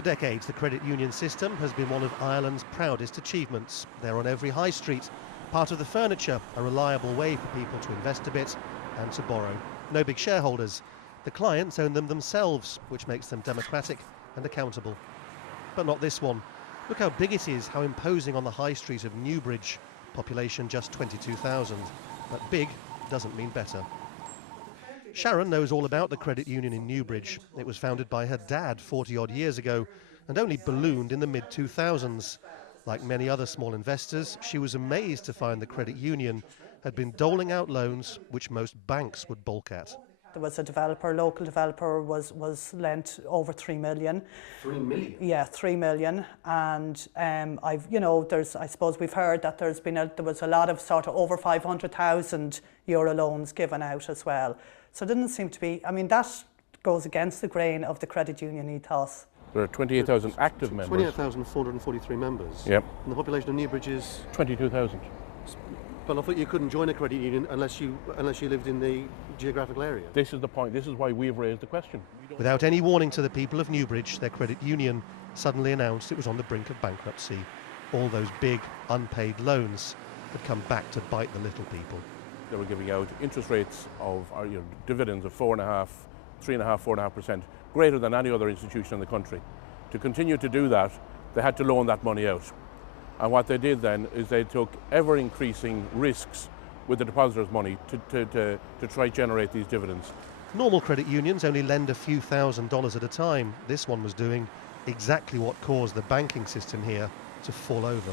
For decades, the credit union system has been one of Ireland's proudest achievements. They're on every high street, part of the furniture, a reliable way for people to invest a bit and to borrow. No big shareholders. The clients own them themselves, which makes them democratic and accountable. But not this one. Look how big it is, how imposing on the high street of Newbridge. Population just 22,000. But big doesn't mean better. Sharon knows all about the credit union in Newbridge. It was founded by her dad 40-odd years ago and only ballooned in the mid-2000s. Like many other small investors, she was amazed to find the credit union had been doling out loans which most banks would balk at. There was a developer, local developer, was lent over 3 million. 3 million? Yeah, 3 million. And I suppose we've heard that there was a lot of sort of over 500,000 euro loans given out as well. So it didn't seem to be, that goes against the grain of the credit union ethos. There are 28,000 active members. 28,443 members? Yep. And the population of Newbridge is? 22,000. But I thought you couldn't join a credit union unless you lived in the geographical area. This is the point. This is why we've raised the question. Without any warning to the people of Newbridge, their credit union suddenly announced it was on the brink of bankruptcy. All those big, unpaid loans had come back to bite the little people. They were giving out interest rates of dividends of 4.5%, 3.5%, 4.5%, greater than any other institution in the country. To continue to do that, they had to loan that money out. And what they did then is they took ever-increasing risks with the depositors' money to try to generate these dividends. Normal credit unions only lend a few $1,000s at a time. This one was doing exactly what caused the banking system here to fall over.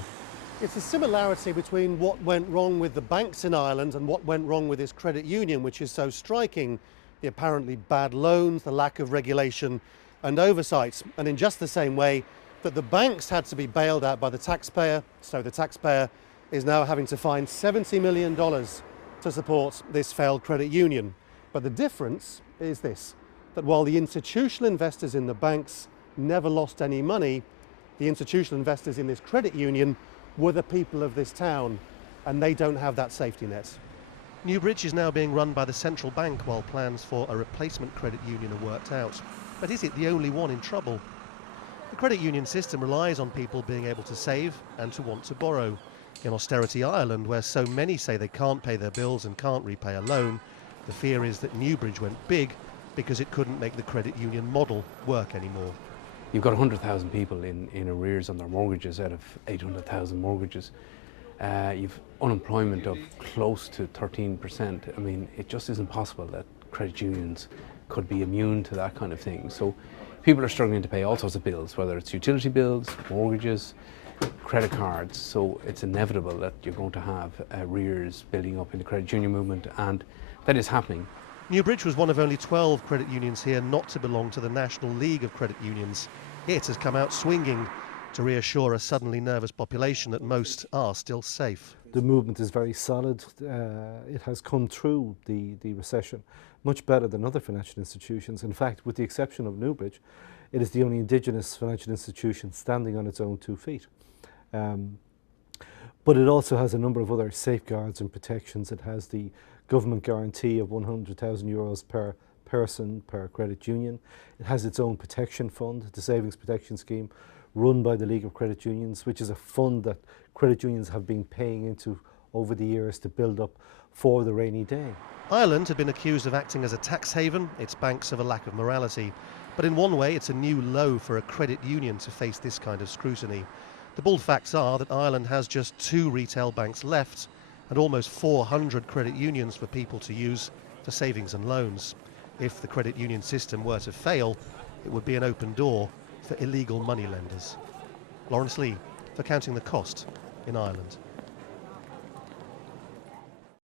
It's a similarity between what went wrong with the banks in Ireland and what went wrong with this credit union, which is so striking. The apparently bad loans, the lack of regulation and oversight. And in just the same way that the banks had to be bailed out by the taxpayer, so the taxpayer is now having to find $70 million to support this failed credit union. But the difference is this, that while the institutional investors in the banks never lost any money, the institutional investors in this credit union were the people of this town, and they don't have that safety net. Newbridge is now being run by the central bank while plans for a replacement credit union are worked out. But is it the only one in trouble? The credit union system relies on people being able to save and to want to borrow. In austerity Ireland, where so many say they can't pay their bills and can't repay a loan, the fear is that Newbridge went big because it couldn't make the credit union model work anymore. You've got 100,000 people in arrears on their mortgages out of 800,000 mortgages. You've unemployment of close to 13%. It just isn't possible that credit unions could be immune to that kind of thing. So people are struggling to pay all sorts of bills, whether it's utility bills, mortgages, credit cards. So it's inevitable that you're going to have arrears building up in the credit union movement, and that is happening. Newbridge was one of only 12 credit unions here not to belong to the National League of Credit Unions. It has come out swinging to reassure a suddenly nervous population that most are still safe. The movement is very solid. It has come through the recession much better than other financial institutions. In fact, with the exception of Newbridge, it is the only indigenous financial institution standing on its own 2 feet. But it also has a number of other safeguards and protections. It has the government guarantee of 100,000 euros per person per credit union. It has its own protection fund, the Savings Protection Scheme, run by the League of Credit Unions, which is a fund that credit unions have been paying into over the years to build up for the rainy day. Ireland had been accused of acting as a tax haven, its banks of a lack of morality. But in one way, it's a new low for a credit union to face this kind of scrutiny. The bald facts are that Ireland has just 2 retail banks left and almost 400 credit unions for people to use for savings and loans. If the credit union system were to fail, it would be an open door for illegal moneylenders. Lawrence Lee for Counting the Cost in Ireland.